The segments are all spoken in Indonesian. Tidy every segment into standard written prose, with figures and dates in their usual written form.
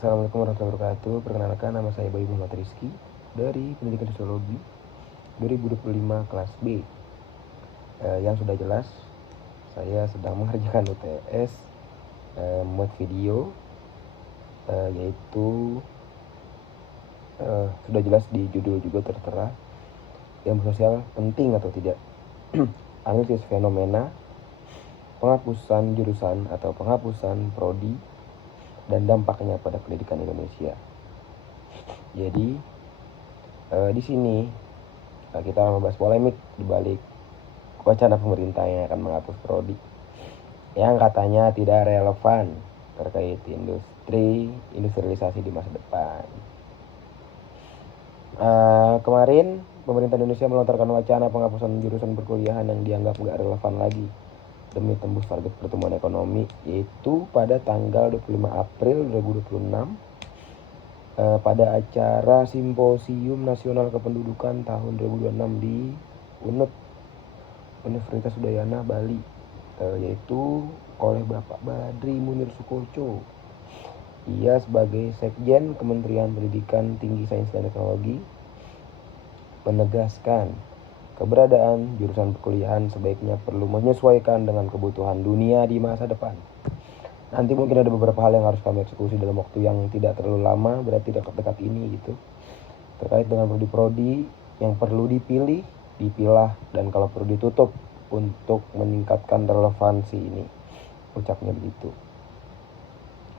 Assalamualaikum warahmatullahi wabarakatuh. Perkenalkan, nama saya Bayu Muhammad Rizky dari Pendidikan Sosiologi 2025 kelas B. Yang sudah jelas, saya sedang mengerjakan UTS membuat video, yaitu sudah jelas di judul juga tertera ilmu sosial penting atau tidak. Analisis fenomena, penghapusan jurusan atau penghapusan prodi, dan dampaknya pada pendidikan Indonesia. Jadi di sini kita membahas polemik di balik wacana pemerintah yang akan menghapus prodi yang katanya tidak relevan terkait industrialisasi di masa depan. Kemarin pemerintah Indonesia melontarkan wacana penghapusan jurusan perkuliahan yang dianggap nggak relevan lagi demi tembus target pertumbuhan ekonomi, yaitu pada tanggal 25 April 2026 pada acara Simposium Nasional Kependudukan tahun 2026 di UNUD, Universitas Udayana, Bali, yaitu oleh Bapak Badri Munir Sukoco. Ia sebagai Sekjen Kementerian Pendidikan Tinggi Sains dan Teknologi menegaskan keberadaan jurusan perkuliahan sebaiknya perlu menyesuaikan dengan kebutuhan dunia di masa depan. Nanti mungkin ada beberapa hal yang harus kami eksekusi dalam waktu yang tidak terlalu lama, berarti dekat-dekat ini gitu. Terkait dengan prodi-prodi yang perlu dipilih, dipilah, dan kalau perlu ditutup untuk meningkatkan relevansi ini. Ucapnya begitu.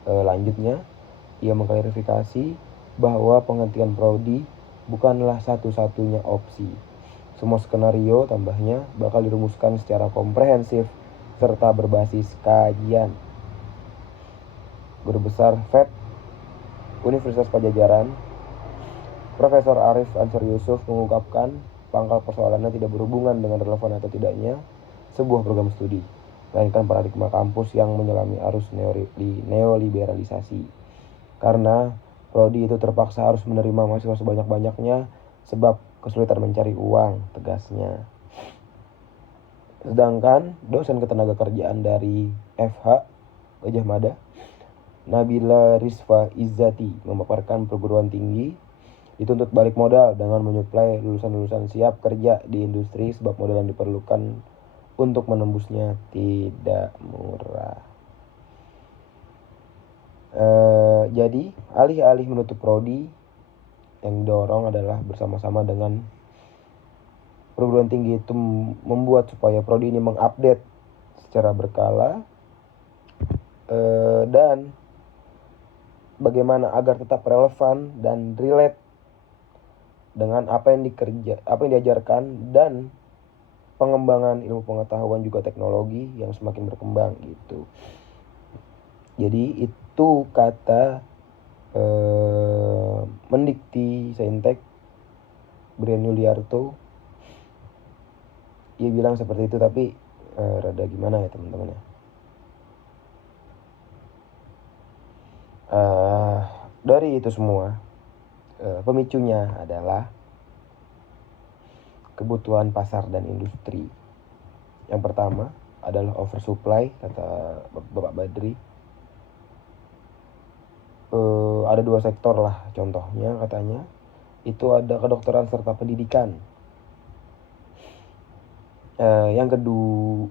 Lanjutnya, ia mengklarifikasi bahwa penghentian prodi bukanlah satu-satunya opsi. Semua skenario, tambahnya, bakal dirumuskan secara komprehensif serta berbasis kajian. Guru Besar FEB Universitas Padjadjaran, Profesor Arif Ansor Yusuf mengungkapkan pangkal persoalannya tidak berhubungan dengan relevan atau tidaknya sebuah program studi, melainkan paradigma kampus yang menyelami arus neoliberalisasi. Karena prodi itu terpaksa harus menerima mahasiswa sebanyak-banyaknya sebab kesulitan mencari uang, tegasnya. Sedangkan dosen ketenaga kerjaan dari FH Gajah Mada, Nabila Rizva Izzati, memaparkan perguruan tinggi dituntut balik modal dengan menyuplai lulusan-lulusan siap kerja di industri sebab modal yang diperlukan untuk menembusnya tidak murah. Jadi alih-alih menutup prodi, yang didorong adalah bersama-sama dengan perguruan tinggi itu membuat supaya prodi ini mengupdate secara berkala dan bagaimana agar tetap relevan dan relate dengan apa yang diajarkan dan pengembangan ilmu pengetahuan juga teknologi yang semakin berkembang gitu. Jadi itu kata Mendikti Saintek Brian Yuliarto. Ia bilang seperti itu, tapi rada gimana ya teman-teman ya. Dari itu semua pemicunya adalah kebutuhan pasar dan industri. Yang pertama adalah oversupply, kata Bapak Badri. Ada dua sektor lah contohnya, katanya itu ada kedokteran serta pendidikan. Yang kedua,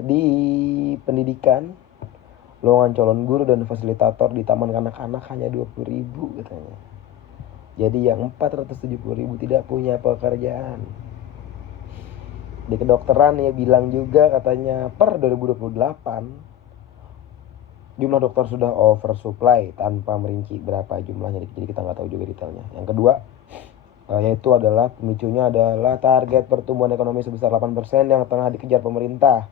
di pendidikan lowongan calon guru dan fasilitator di taman kanak-kanak hanya 20.000 katanya. Jadi yang 470.000 tidak punya pekerjaan. Di kedokteran ya bilang juga katanya per 2028 jumlah dokter sudah oversupply tanpa merinci berapa jumlahnya, jadi kita nggak tahu juga detailnya. Yang kedua yaitu adalah pemicunya adalah target pertumbuhan ekonomi sebesar 8% yang tengah dikejar pemerintah.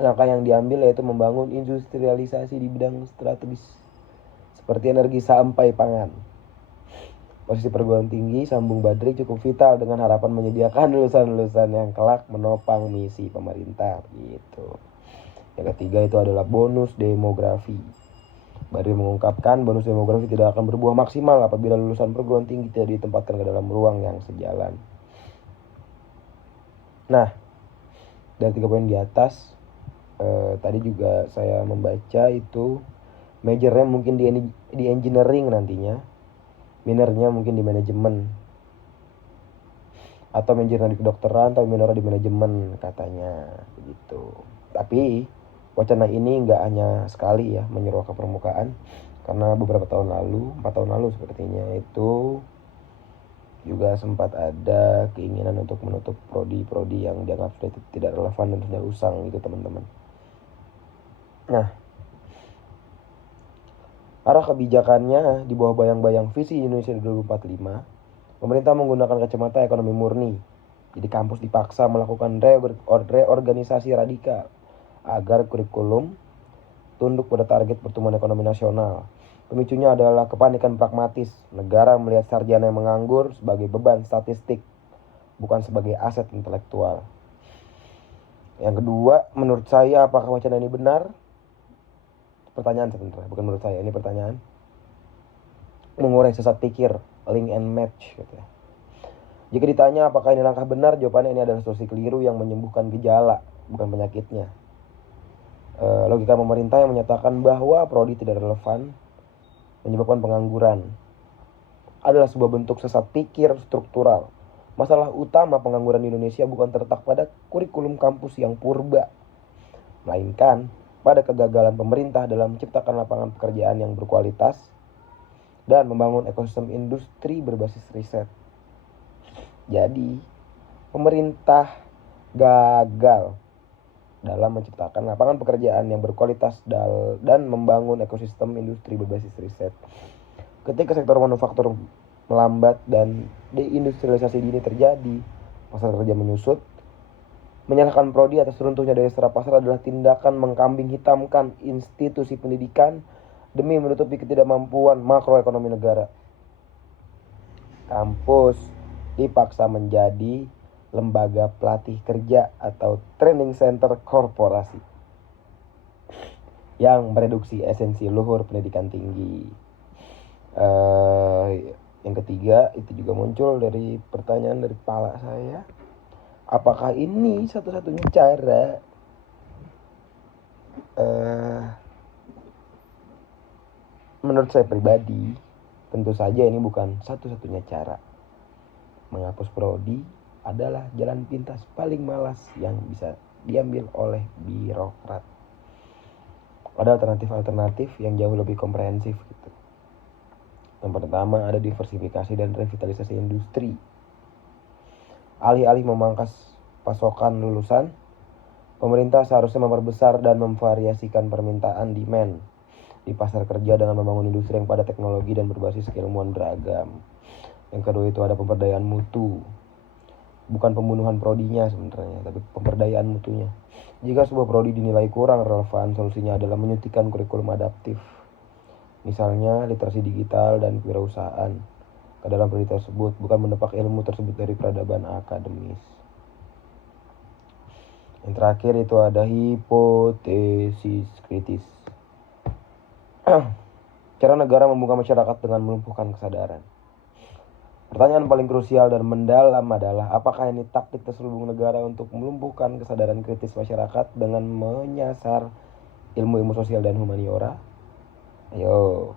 Langkah yang diambil yaitu membangun industrialisasi di bidang strategis seperti energi sampai pangan. Posisi perguruan tinggi, sambung Badri, cukup vital dengan harapan menyediakan lulusan-lulusan yang kelak menopang misi pemerintah gitu. Yang ketiga itu adalah bonus demografi. Badri mengungkapkan bonus demografi tidak akan berbuah maksimal apabila lulusan perguruan tinggi tidak ditempatkan ke dalam ruang yang sejalan. Nah, dari 3 poin di atas, tadi juga saya membaca itu majornya mungkin di engineering nantinya, minornya mungkin di manajemen, atau majornya di kedokteran tapi minornya di manajemen katanya begitu. Tapi wacana ini nggak hanya sekali ya menyeruak ke permukaan, karena beberapa tahun lalu, 4 tahun lalu sepertinya itu juga sempat ada keinginan untuk menutup prodi-prodi yang dianggap sudah tidak relevan dan sudah usang gitu teman-teman. Nah, arah kebijakannya di bawah bayang-bayang visi Indonesia 2045, pemerintah menggunakan kacamata ekonomi murni. Jadi kampus dipaksa melakukan reorganisasi radikal agar kurikulum tunduk pada target pertumbuhan ekonomi nasional. Pemicunya adalah kepanikan pragmatis. Negara melihat sarjana yang menganggur sebagai beban statistik, bukan sebagai aset intelektual. Yang kedua, menurut saya apakah wacana ini benar? Pertanyaan sebenarnya, bukan menurut saya, ini pertanyaan. Mengurai sesat pikir, link and match gitu ya. Jika ditanya apakah ini langkah benar, jawabannya ini adalah solusi keliru yang menyembuhkan gejala, bukan penyakitnya. Logika pemerintah yang menyatakan bahwa prodi tidak relevan menyebabkan pengangguran adalah sebuah bentuk sesat pikir struktural. Masalah utama pengangguran di Indonesia bukan terletak pada kurikulum kampus yang purba, melainkan pada kegagalan pemerintah dalam menciptakan lapangan pekerjaan yang berkualitas dan membangun ekosistem industri berbasis riset. Jadi, pemerintah gagal dalam menciptakan lapangan pekerjaan yang berkualitas dan membangun ekosistem industri berbasis riset. Ketika sektor manufaktur melambat dan deindustrialisasi dini terjadi, pasar kerja menyusut, menyalahkan prodi atas runtuhnya daya serap pasar adalah tindakan mengkambing hitamkan institusi pendidikan demi menutupi ketidakmampuan makroekonomi negara. Kampus dipaksa menjadi lembaga pelatih kerja atau training center korporasi yang mereduksi esensi luhur pendidikan tinggi. Yang ketiga, itu juga muncul dari pertanyaan dari kepala saya. Apakah ini satu-satunya cara? Menurut saya pribadi, tentu saja ini bukan satu-satunya cara. Menghapus prodi adalah jalan pintas paling malas yang bisa diambil oleh birokrat. Ada alternatif yang jauh lebih komprehensif gitu. Yang pertama, ada diversifikasi dan revitalisasi industri. Alih-alih memangkas pasokan lulusan, pemerintah seharusnya memperbesar dan memvariasikan permintaan demand di pasar kerja dengan membangun industri yang pada teknologi dan berbasis keilmuan beragam. Yang kedua itu ada pemberdayaan mutu. Bukan pembunuhan prodinya sebenarnya, tapi pemberdayaan mutunya. Jika sebuah prodi dinilai kurang relevan, solusinya adalah menyuntikkan kurikulum adaptif. Misalnya literasi digital dan kewirausahaan ke dalam prodi tersebut, bukan menepak ilmu tersebut dari peradaban akademis. Yang terakhir itu ada hipotesis kritis. Cara negara membuka masyarakat dengan melumpuhkan kesadaran. Pertanyaan paling krusial dan mendalam adalah apakah ini taktik terselubung negara untuk melumpuhkan kesadaran kritis masyarakat dengan menyasar ilmu-ilmu sosial dan humaniora? Ayo.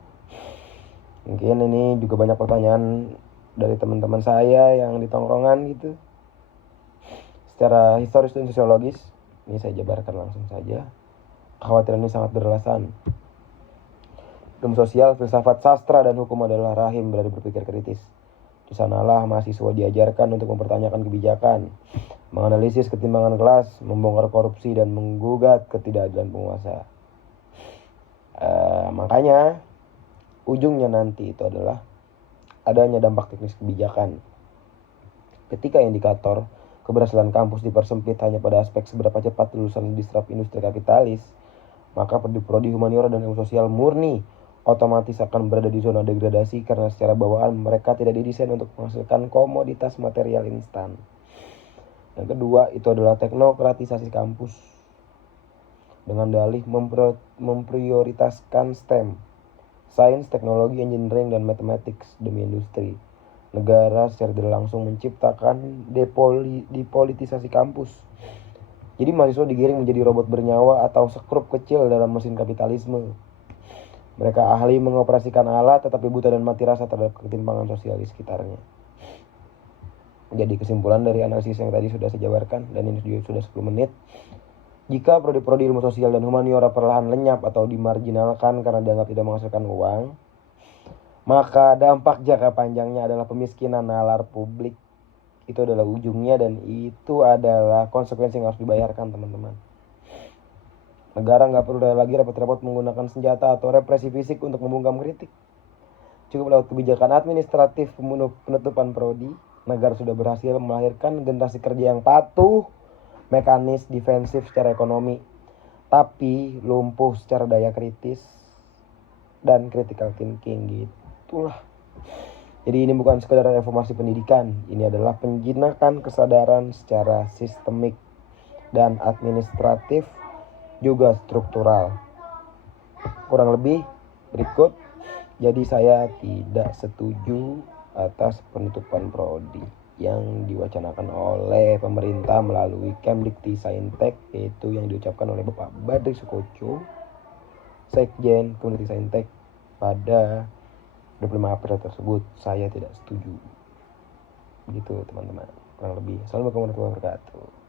Mungkin ini juga banyak pertanyaan dari teman-teman saya yang di tongkrongan gitu. Secara historis dan sosiologis, ini saya jabarkan langsung saja. Kekhawatiran ini sangat beralasan. Ilmu sosial, filsafat, sastra, dan hukum adalah rahim dari berpikir kritis. Di sanalah mahasiswa diajarkan untuk mempertanyakan kebijakan, menganalisis ketimpangan kelas, membongkar korupsi, dan menggugat ketidakadilan penguasa. Makanya ujungnya nanti itu adalah adanya dampak teknis kebijakan. Ketika indikator keberhasilan kampus dipersempit hanya pada aspek seberapa cepat lulusan diserap industri kapitalis, maka prodi humaniora dan ilmu sosial murni otomatis akan berada di zona degradasi karena secara bawaan mereka tidak didesain untuk menghasilkan komoditas material instan. Yang kedua itu adalah teknokratisasi kampus dengan dalih memprioritaskan STEM, sains, teknologi, engineering, dan mathematics demi industri. Negara secara tidak langsung menciptakan depolitisasi kampus. Jadi mahasiswa digiring menjadi robot bernyawa atau sekrup kecil dalam mesin kapitalisme. Mereka ahli mengoperasikan alat tetapi buta dan mati rasa terhadap ketimpangan sosial di sekitarnya. Jadi kesimpulan dari analisis yang tadi sudah saya jabarkan, dan ini sudah 10 menit. Jika prodi-prodi ilmu sosial dan humaniora perlahan lenyap atau dimarginalkan karena dianggap tidak menghasilkan uang, maka dampak jangka panjangnya adalah pemiskinan nalar publik. Itu adalah ujungnya, dan itu adalah konsekuensi yang harus dibayarkan, teman-teman. Negara nggak perlu lagi repot-repot menggunakan senjata atau represi fisik untuk membungkam kritik. Cukup lewat kebijakan administratif penutupan prodi, negara sudah berhasil melahirkan generasi kerja yang patuh, mekanis, defensif secara ekonomi, tapi lumpuh secara daya kritis dan critical thinking gitulah. Jadi ini bukan sekedar reformasi pendidikan, ini adalah penjinakan kesadaran secara sistemik dan administratif juga struktural. Kurang lebih berikut. Jadi saya tidak setuju atas penutupan prodi yang diwacanakan oleh pemerintah melalui Kemdikti-Saintek, yaitu yang diucapkan oleh Bapak Badri Sukoco, Sekjen Kemdikti-Saintek pada 25 April tersebut. Saya tidak setuju. Begitu teman-teman, kurang lebih. Assalamualaikum warahmatullahi wabarakatuh.